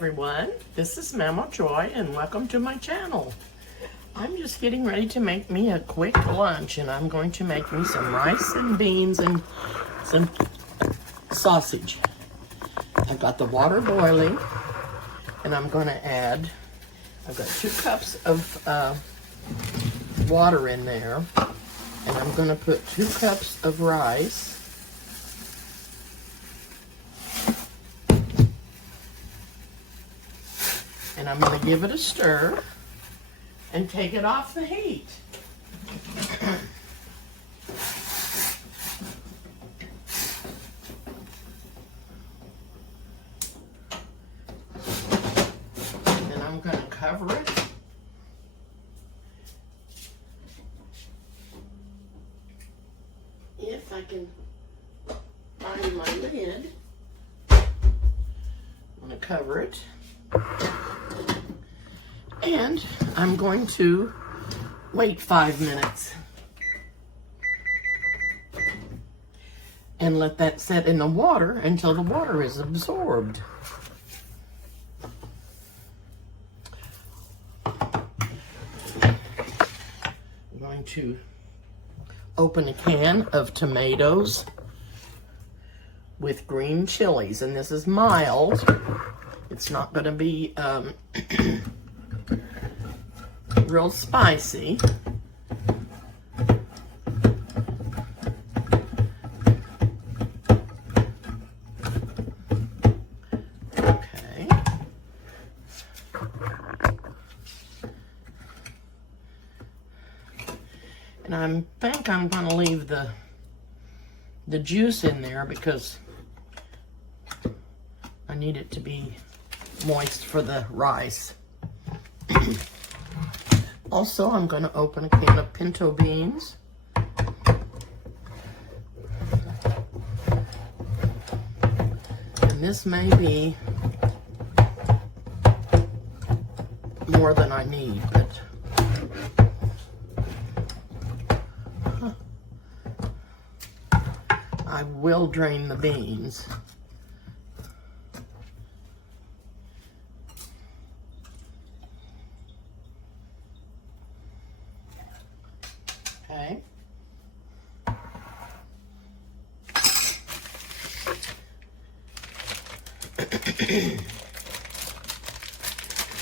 everyone, this is Mama Joy and welcome to my channel. I'm just getting ready to make me a quick lunch and I'm going to make me some rice and beans and some sausage. I've got the water boiling and I'm going to add, I've got 2 cups of water in there and I'm going to put 2 cups of rice. And I'm going to give it a stir and take it off the heat. Then I'm going to cover it. If I can find my lid, I'm going to cover it. And I'm going to wait 5 minutes and let that set in the water until the water is absorbed. I'm going to open a can of tomatoes with green chilies, and this is mild. It's not going to be real spicy. Okay. And I think I'm going to leave the juice in there because I need it to be moist for the rice. Also, I'm going to open a can of pinto beans. And this may be more than I need, but I will drain the beans. Okay.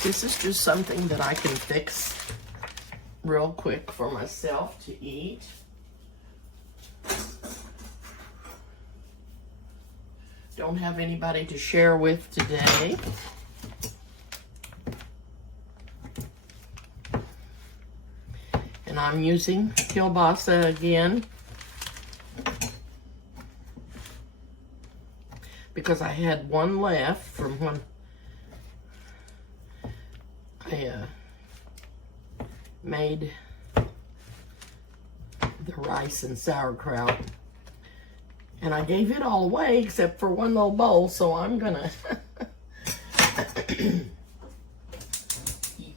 This is just something that I can fix real quick for myself to eat. Don't have anybody to share with today. And I'm using kielbasa again because I had one left from when I made the rice and sauerkraut. And I gave it all away except for one little bowl, so I'm gonna eat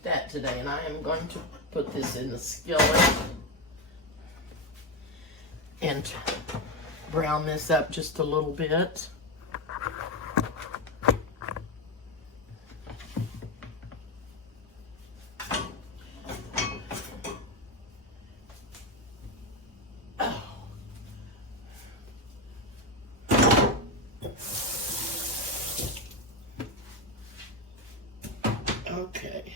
that today. And I am going to put this in the skillet and brown this up just a little bit. Okay.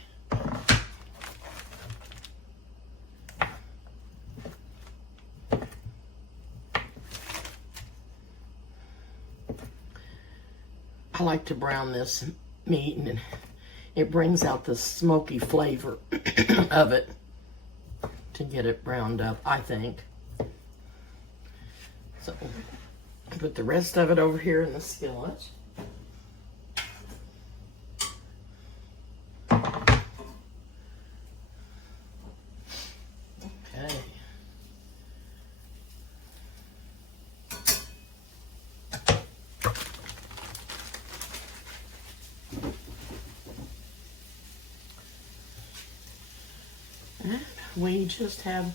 I like to brown this meat and it brings out the smoky flavor of it to get it browned up, I think. So I put the rest of it over here in the skillet. Okay. We just have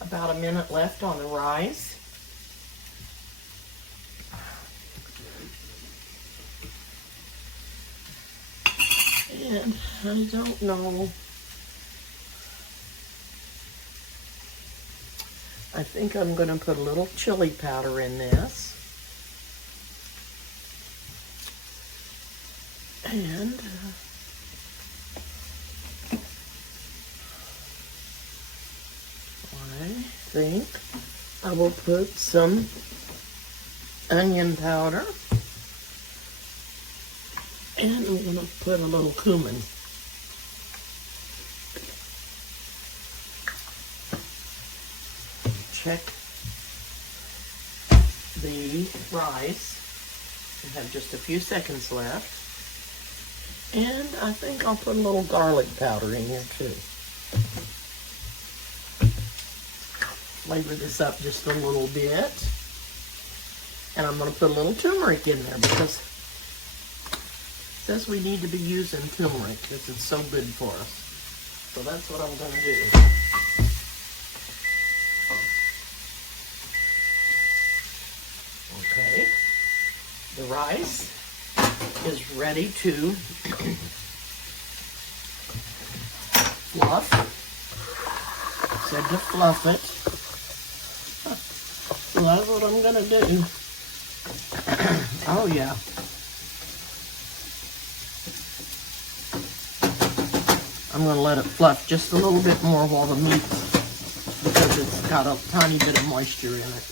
about a minute left on the rice. And I don't know. I think I'm going to put a little chili powder in this. And I think I will put some onion powder. And I'm going to put a little cumin. Check the rice. We have just a few seconds left. And I think I'll put a little garlic powder in here too. Flavor this up just a little bit. And I'm going to put a little turmeric in there because it says we need to be using turmeric because it's so good for us. So that's what I'm going to do. Okay, the rice is ready to fluff. Said to fluff it. So that's what I'm gonna do. Oh yeah. I'm gonna let it fluff just a little bit more while the meat, because it's got a tiny bit of moisture in it.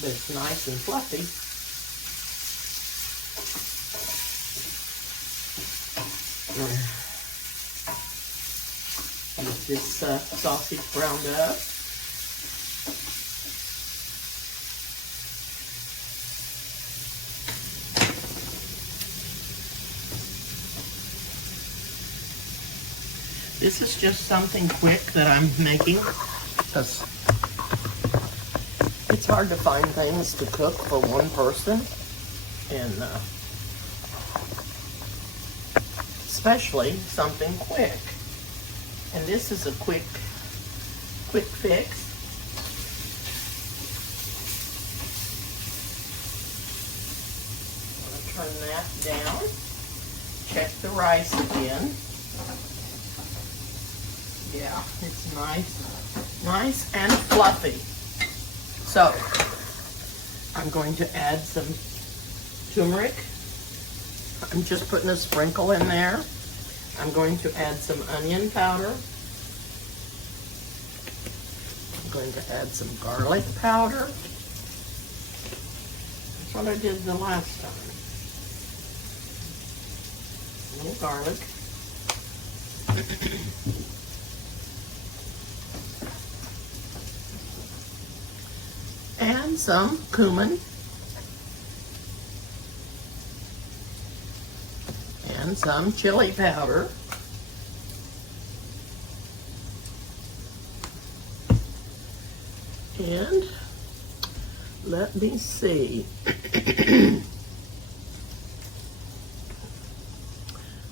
But it's nice and fluffy. Get this sausage browned up. This is just something quick that I'm making because it's hard to find things to cook for one person, and especially something quick. And this is a quick fix. I'm going to turn that down. Check the rice again. Yeah, it's nice and fluffy. So, I'm going to add some turmeric. I'm just putting a sprinkle in there. I'm going to add some onion powder. I'm going to add some garlic powder. That's what I did the last time. A little garlic. And some cumin. And some chili powder. And let me see.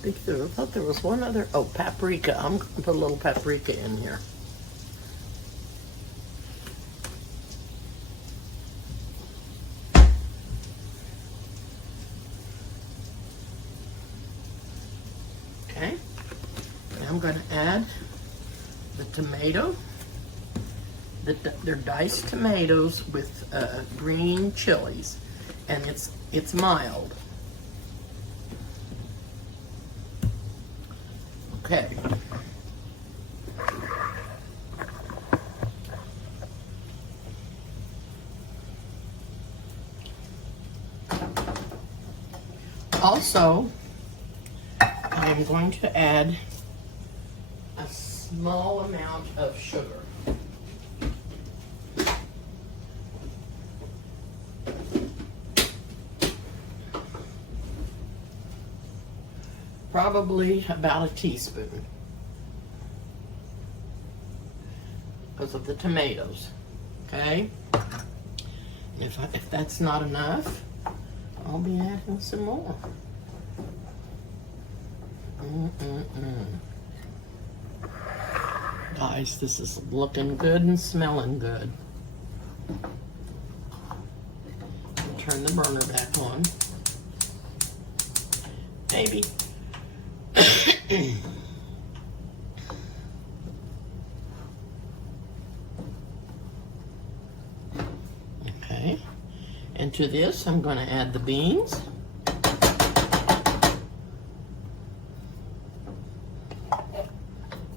I thought there was one other. Oh, paprika. I'm going to put a little paprika in here. Okay. Now I'm going to add the tomato. They're diced tomatoes with green chilies, and it's mild. Okay. Also, I'm going to add a small amount of sugar. Probably about a teaspoon because of the tomatoes. Okay, and if that's not enough, I'll be adding some more. Guys, this is looking good and smelling good. Turn the burner back on. Maybe Okay, and to this I'm going to add the beans.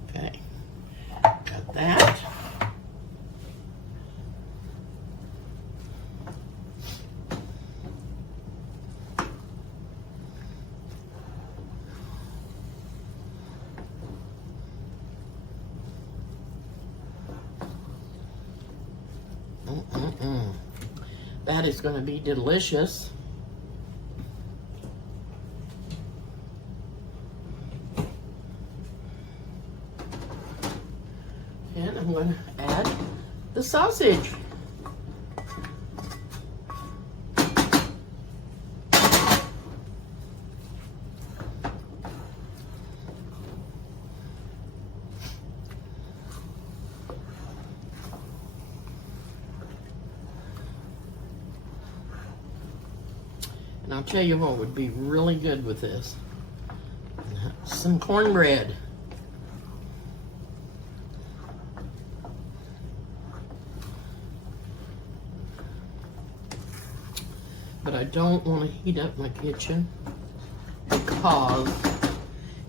Okay, got that. That is going to be delicious. And I'm going to add the sausage. And I'll tell you what would be really good with this. Some cornbread. But I don't want to heat up my kitchen because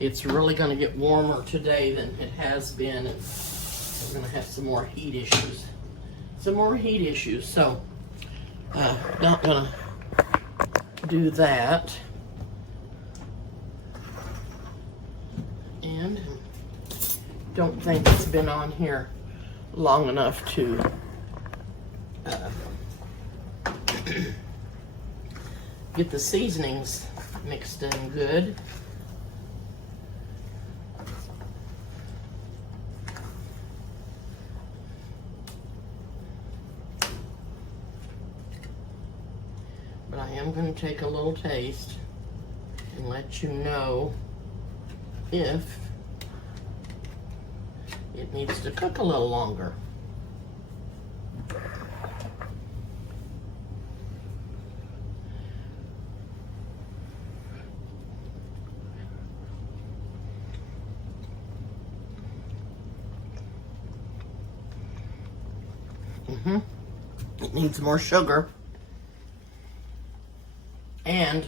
it's really going to get warmer today than it has been. And we're going to have some more heat issues. So, not going to do that. And don't think it's been on here long enough to get the seasonings mixed in good. But I am going to take a little taste and let you know if it needs to cook a little longer. It needs more sugar. And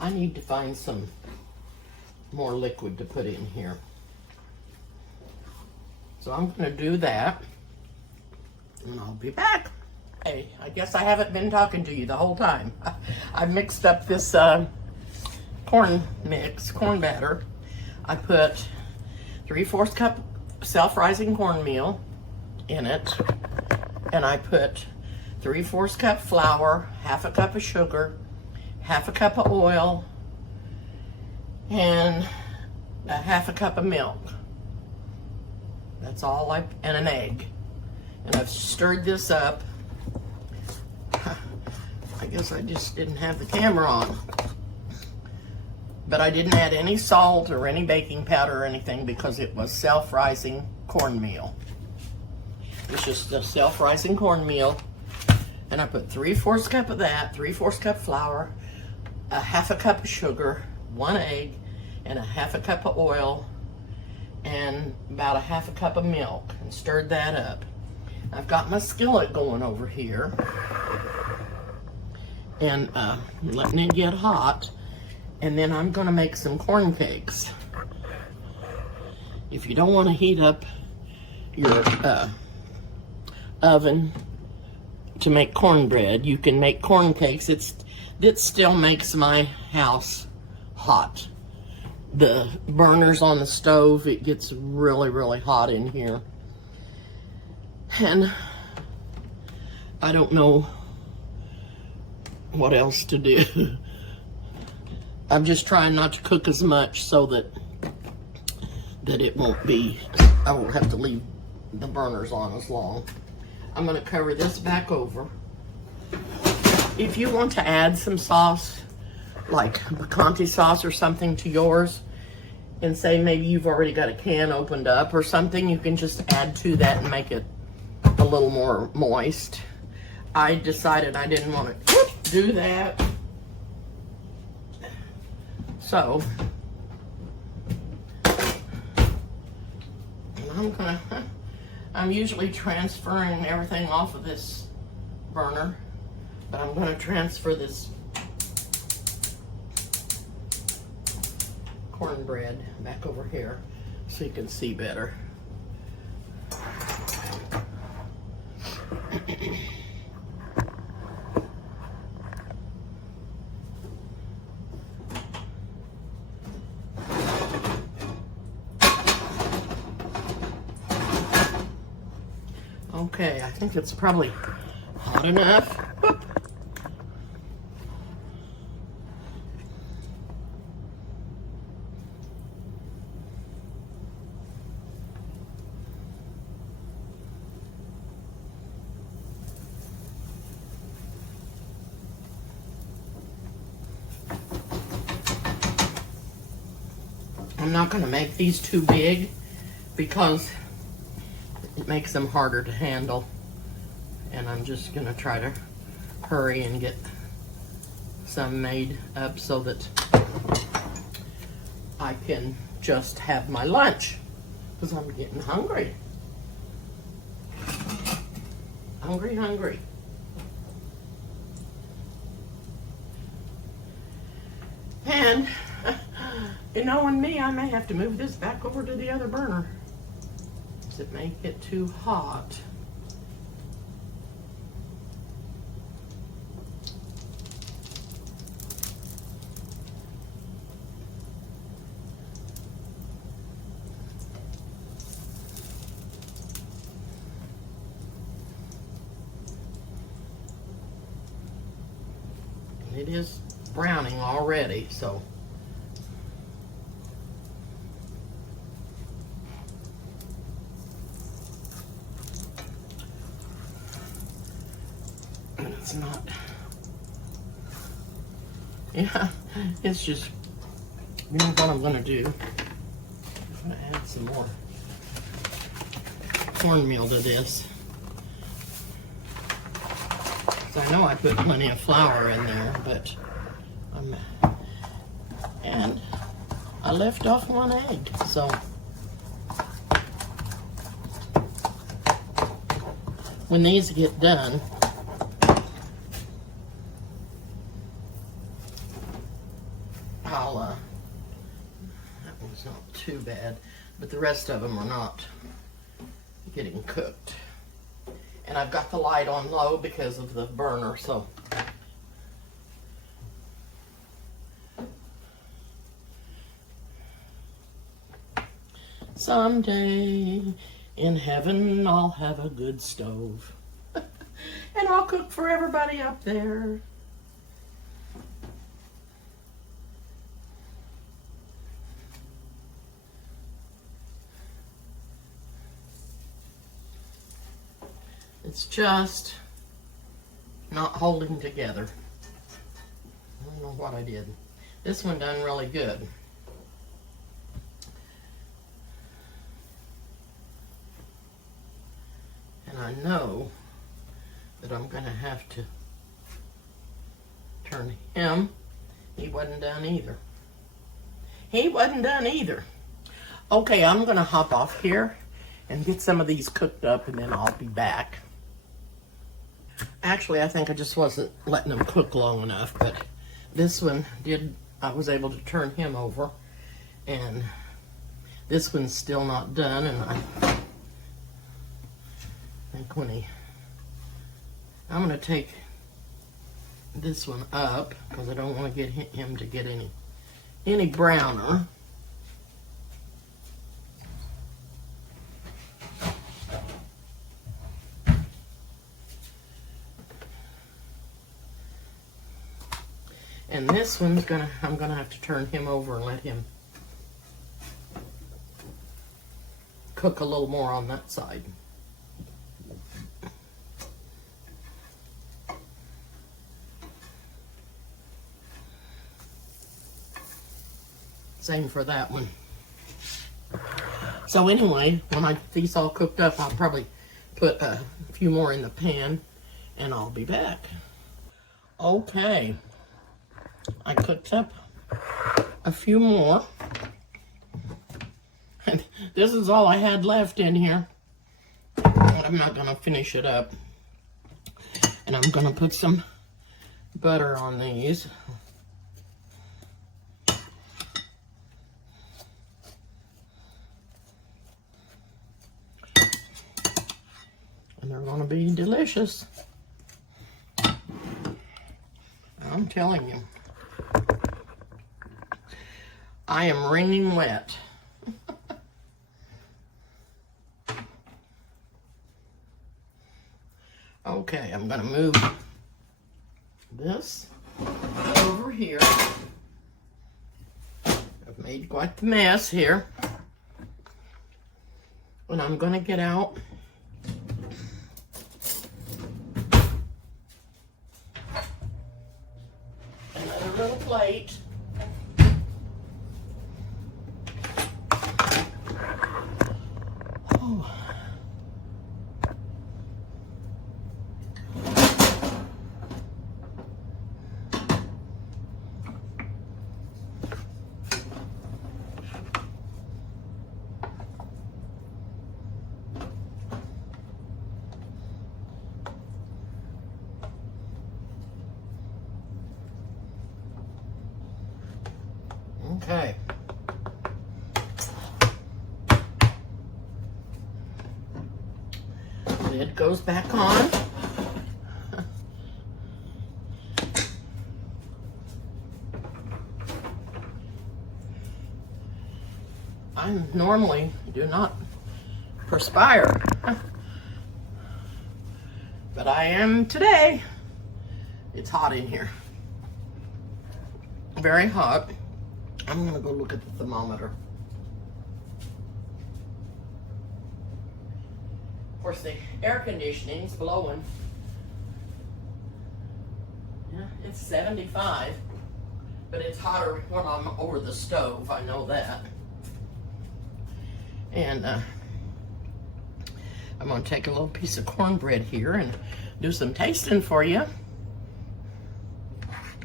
I need to find some more liquid to put in here. So I'm going to do that, and I'll be back. Hey, I guess I haven't been talking to you the whole time. I mixed up this corn batter. I put 3/4 cup self-rising cornmeal in it, and I put 3/4 cup flour, 1/2 cup of sugar, 1/2 cup of oil, and 1/2 cup of milk. That's all and an egg. And I've stirred this up. I guess I just didn't have the camera on. But I didn't add any salt or any baking powder or anything because it was self-rising cornmeal. It's just the self-rising cornmeal. And I put 3/4 cup of that, 3/4 cup flour, 1/2 cup of sugar, 1 egg, and 1/2 cup of oil, and about 1/2 cup of milk, and stirred that up. I've got my skillet going over here, and letting it get hot, and then I'm gonna make some corn cakes. If you don't want to heat up your oven to make cornbread, you can make corn cakes. It still makes my house hot. The burners on the stove, it gets really, really hot in here. And I don't know what else to do. I'm just trying not to cook as much so that it won't be, I won't have to leave the burners on as long. I'm going to cover this back over. If you want to add some sauce, like picante sauce or something to yours, and say maybe you've already got a can opened up or something, you can just add to that and make it a little more moist. I decided I didn't want to do that. So, and I'm usually transferring everything off of this burner, but I'm gonna transfer this cornbread back over here so you can see better. Okay, I think it's probably hot enough. Whoop. I'm not going to make these too big because it makes them harder to handle, and I'm just going to try to hurry and get some made up so that I can just have my lunch, because I'm getting hungry. Hungry. And you knowing me, I may have to move this back over to the other burner. It may get too hot. It is browning already, so it's not, yeah, it's just, you know what I'm gonna do? I'm gonna add some more cornmeal to this. So I know I put plenty of flour in there, but and I left off one egg, so when these get done, that one's not too bad, but the rest of them are not getting cooked. And I've got the light on low because of the burner, so someday in heaven I'll have a good stove and I'll cook for everybody up there. It's just not holding together. I don't know what I did. This one done really good. And I know that I'm going to have to turn him. He wasn't done either. Okay, I'm going to hop off here and get some of these cooked up, and then I'll be back. Actually, I think I just wasn't letting them cook long enough, but this one I was able to turn him over, and this one's still not done, and I think I'm going to take this one up because I don't want to get him to get any browner. And this one's I'm gonna have to turn him over and let him cook a little more on that side. Same for that one. So anyway, when these all cooked up, I'll probably put a few more in the pan and I'll be back. Okay. I cooked up a few more. And this is all I had left in here. I'm not gonna finish it up. And I'm gonna put some butter on these. And they're gonna be delicious. I'm telling you. I am wringing wet. Okay, I'm gonna move this over here. I've made quite the mess here. And I'm gonna get out another little plate. Oh. Okay. Lid goes back on. I normally do not perspire, but I am today. It's hot in here. Very hot. I'm gonna go look at the thermometer. Of course, the air conditioning's blowing. Yeah, it's 75, but it's hotter when I'm over the stove, I know that. And I'm gonna take a little piece of cornbread here and do some tasting for you.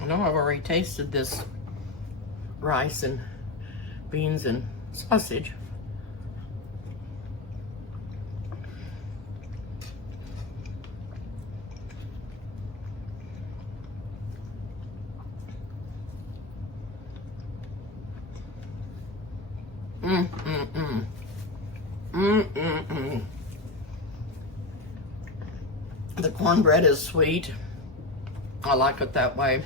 I know I've already tasted this rice and beans and sausage. The cornbread is sweet. I like it that way.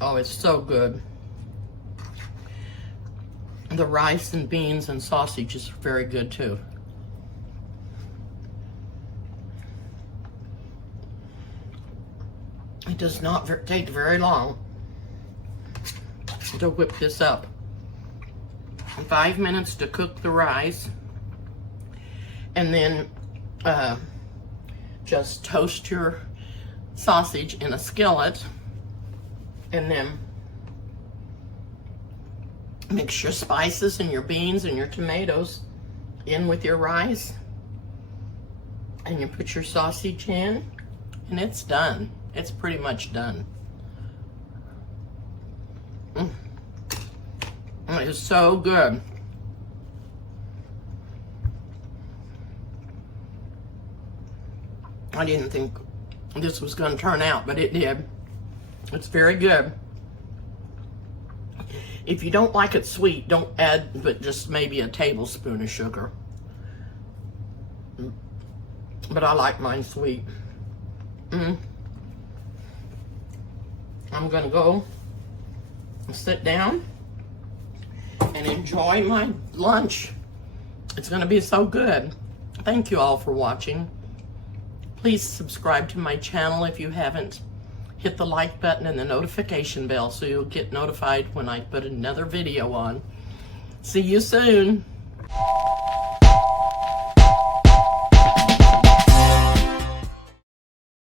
Oh, it's so good. The rice and beans and sausage is very good too. It does not take very long to whip this up. 5 minutes to cook the rice, and then just toast your sausage in a skillet, and then mix your spices and your beans and your tomatoes in with your rice, and you put your sausage in, and it's done. It's pretty much done. It is so good. I didn't think this was going to turn out, but it did. It's very good. If you don't like it sweet, don't add but just maybe a tablespoon of sugar. But I like mine sweet. I'm going to go sit down and enjoy my lunch. It's going to be so good. Thank you all for watching. Please subscribe to my channel if you haven't. Hit the like button and the notification bell so you'll get notified when I put another video on. See you soon.